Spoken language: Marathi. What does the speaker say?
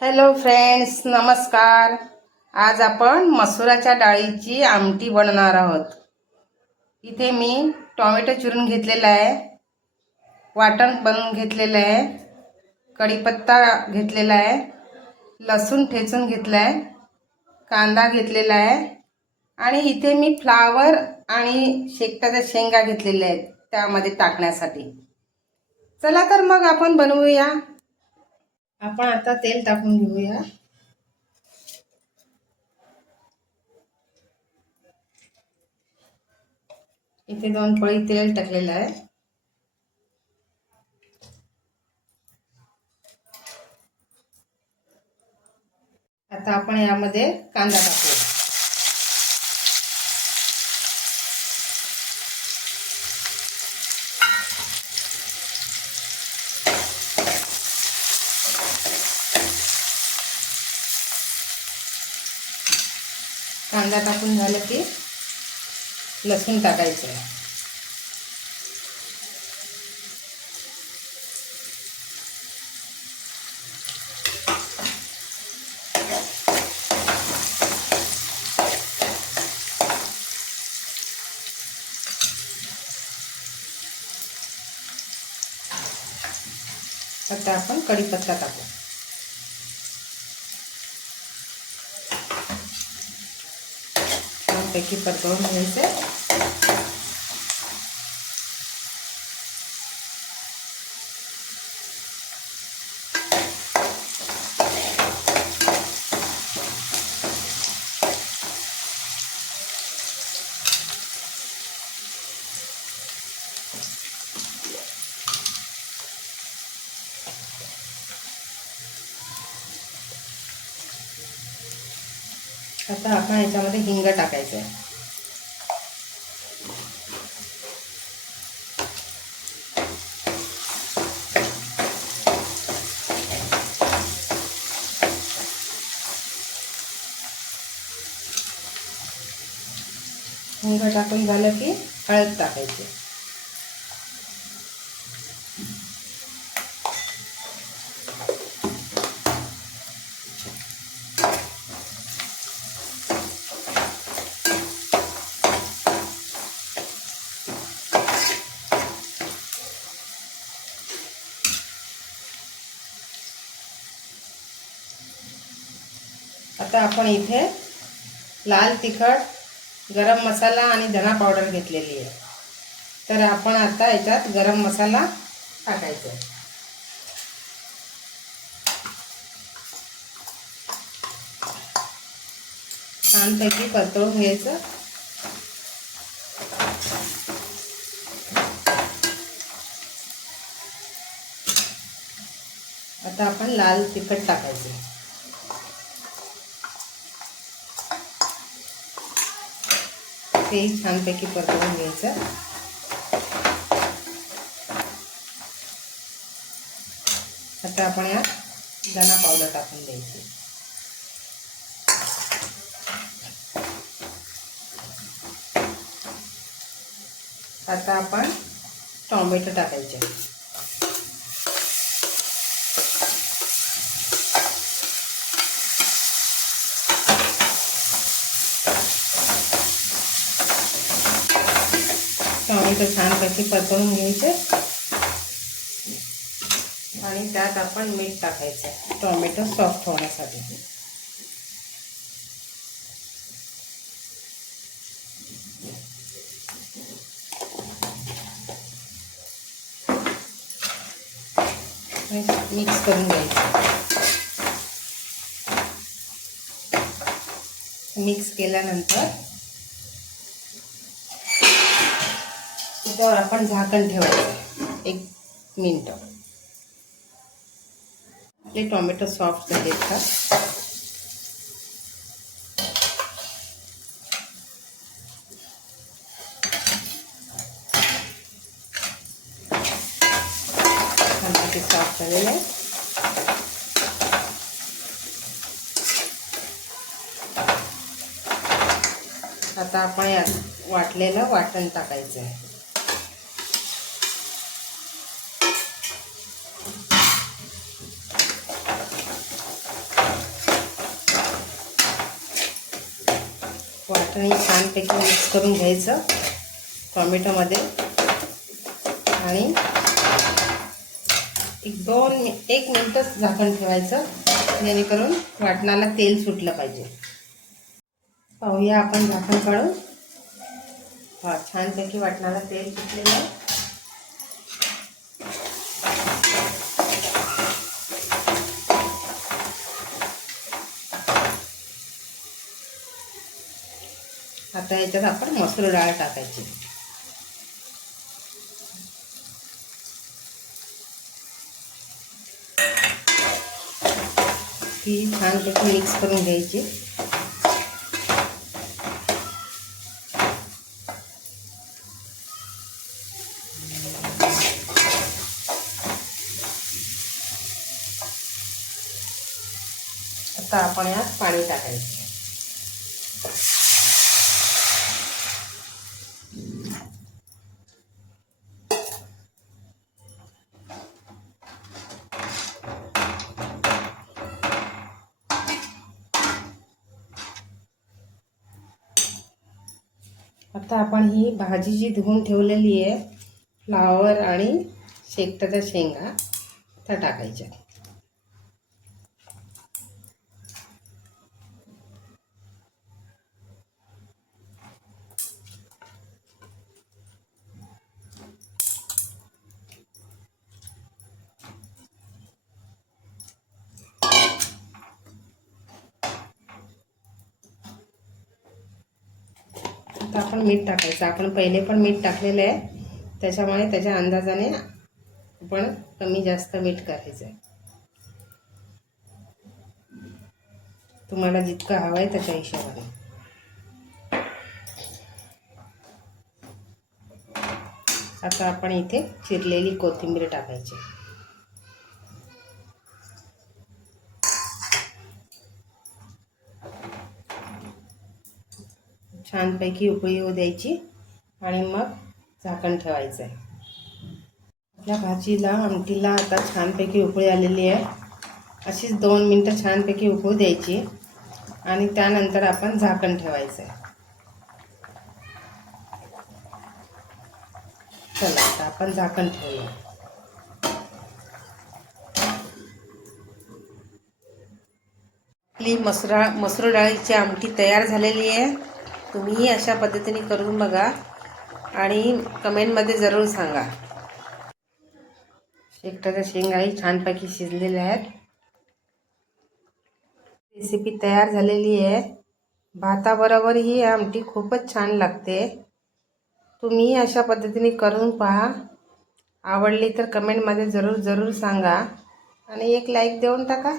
हॅलो फ्रेंड्स, नमस्कार. आज आपण मसुराच्या डाळीची आमटी बनवणार आहोत. इथे मी टोमॅटो चिरून घेतलेला आहे, वाटण बनवून घेतलेलं आहे, कढीपत्ता घेतलेला आहे, लसूण ठेचून घेतला आहे, कांदा घेतलेला आहे आणि इथे मी फ्लावर आणि शेकटाच्या शेंगा घेतलेल्या आहेत त्यामध्ये टाकण्यासाठी. चला तर मग आपण बनवूया. आपण आता तेल टाकून घेऊया. इथे 2 पळी तेल टाकलेलं आहे. आता आपण यामध्ये कांदा टाकूया. कांदा टाकून झालं की लसूण टाकायचं आहे. आता आपण कढीपत्ता टाकू. छानपैकी परतवून घ्यायचं. आता आपण याच्यामध्ये हिंग टाकायचं आहे. हिंग टाकून झालं की हळद टाकायची. आता आपण इथे लाल तिखट, गरम मसाला आणि धना पावडर घेतलेली आहे. तर आपण आता याच्यात गरम मसाला टाकायचा. छानपैकी परतवून घ्यायचं. आता आपण लाल तिखट टाकायचं. तेही छानपैकी परतवून घ्यायचं. आता आपण यात धना पावडर टाकून द्यायची. आता आपण टोमॅटो टाकायचे. टोमॅटो छानपैकी परतवून घ्यायचे आणि त्यात आपण मीठ टाकायचं टोमॅटो सॉफ्ट होण्यासाठी. मिक्स करून घ्यायचं. मिक्स केल्यानंतर त्यावर आपण झाकण ठेवायचं 1 मिनिट. आपले टोमॅटो सॉफ्ट झाले का सॉफ्ट झालेलं आहे. आता आपण यात वाटलेलं वाटण टाकायचं आहे. वाटण छानपैकी मिक्स करून घ्यायचं टोमॅटोमध्ये आणि एक मिनिटच झाकण ठेवायचं जेणेकरून वाटणाला तेल सुटलं पाहिजे. पाहूया आपण झाकण काढून. छानपैकी वाटणाला तेल सुटलेलं आहे. आता याच्यात आपण मसूर डाळ टाकायची. ती छानपैकी मिक्स करून घ्यायची. आता आपण यात पाणी टाकायचं. आता आपण ही भाजी जी धुवून ठेवलेली आहे, फ्लावर आणि शेकटाच्या शेंगा त्या टाकायच्या. आता आपण मीठ टाकायचं. आपण पहिले पण मीठ टाकलेलं आहे, त्याच्यामुळे त्याच्या अंदाजाने आपण कमी जास्त मीठ करायचं आहे. तुम्हाला जितकं हवं आहे त्याच्या हिशोबाने. आता आपण इथे चिरलेली कोथिंबीर टाकायची. छानपैकी उकळी येऊ द्यायची आणि मग झाकण ठेवायचं आहे. आपल्या भाजीला आमटीला आता छानपैकी उकळी आलेली आहे. अशीच 2 मिनटं छानपैकी उकळू द्यायची आणि त्यानंतर आपण झाकण ठेवायचं आहे. चला आता आपण झाकण ठेवूया. आपली मसूर डाळीची आमटी तयार झालेली आहे. तुम्हीही अशा पद्धतीने करून बघा आणि कमेंटमध्ये जरूर सांगा. शेकटाच्या शेंगाही छानपैकी शिजलेल्या आहेत. रेसिपी तयार झालेली आहे. भाताबरोबर ही आमटी खूपच छान लागते. तुम्ही अशा पद्धतीने करून पहा. आवडली तर कमेंटमध्ये जरूर सांगा आणि एक लाईक देऊन टाका.